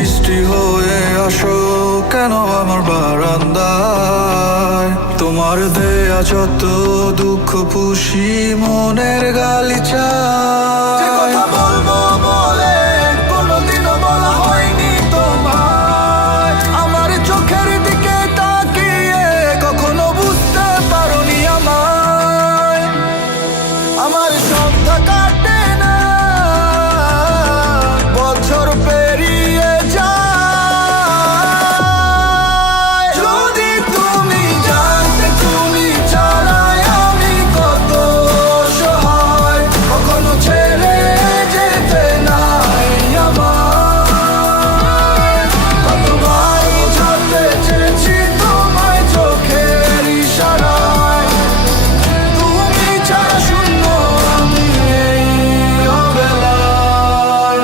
বৃষ্টি হয়ে আসো কেন আমার বারান্দায়, তোমার দেয়া যত দুঃখ পুষি মনের গালিচায়। কথা বলবো বলে কোনোদিনও বলা হয়নি তোমায়, আমার চোখের দিকে তাকিয়ে কখনো বুঝতে পারোনি আমায়। আমার সন্ধ্যা কাটে না, বছর পেরিয়ে যায়। যদি তুমি জানতে তুমি ছাড়াই আমি কত সহায়, কখনো ছেড়ে যেতে নাই আমায়। কতবার বোঝাতে চেয়েছি তোমায় চোখের ইশারায়, তুমি ছাড়া শূন্য আমি এই অবেলায়।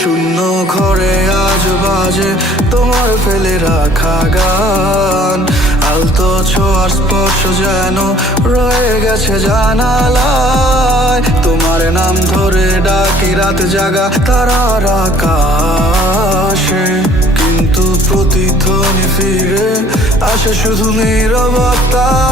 শূন্য ঘরে আজ বাজে তোমার ফেলে রাখা গান, আলতো ছোঁয়ার স্পর্শ যেন রয়ে গেছে জানালায়। তোমার নাম ধরে ডাকি রাত জাগা তারার আকাশে, কিন্তু প্রতিধ্বনি ফিরে আসে শুধু নীরবতায়।